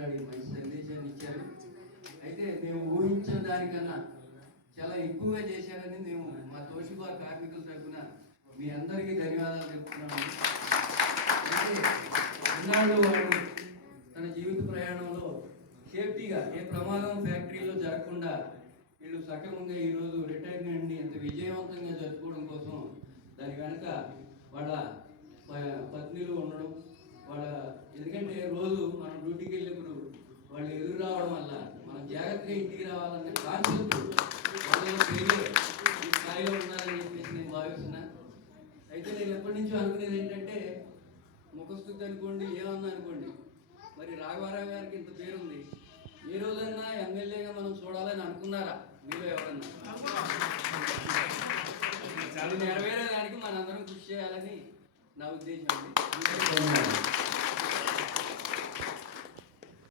మాట్లాడి మంచి సందేశాన్ని ఇచ్చారు. అయితే మేము ఊహించిన దానికన్నా చాలా ఎక్కువగా చేశారని మేము మా తోషిబా కార్మికుల తరఫున మీ అందరికీ ధన్యవాదాలు చెప్తున్నాము. అయితే ఇన్నాళ్ళు వాడు తన జీవిత ప్రయాణంలో సేఫ్టీగా ఏ ప్రమాదం ఫ్యాక్టరీలో జరగకుండా వీళ్ళు సక్రమంగా ఈరోజు రిటైర్మెంట్ని ఎంత విజయవంతంగా జరుపుకోవడం కోసం దాని వెనక వాళ్ళ పత్నిలు ఉండడం, వాళ్ళ ఎందుకంటే రోజు మనం డ్యూటీకి వెళ్ళినప్పుడు వాళ్ళు ఎదురు రావడం వల్ల మనం జాగ్రత్తగా ఇంటికి రావాలనే కాన్సెప్ట్ వాళ్ళలో పెరిగే ఈ స్థాయిలో ఉండాలని చెప్పేసి నేను భావిస్తున్నా. అయితే నేను ఎప్పటి నుంచో అనుకునేది ఏంటంటే, ముఖస్థుతి అనుకోండి, ఏమన్నా అనుకోండి, మరి రాఘవరావు గారికి ఇంత పేరుంది, ఏ రోజన్నా ఎమ్మెల్యేగా మనం చూడాలని అనుకున్నారా మీలో ఎవరన్నా? అది నెరవేరేదానికి మనందరం కృషి చేయాలని నా ఉద్దేశం అండి.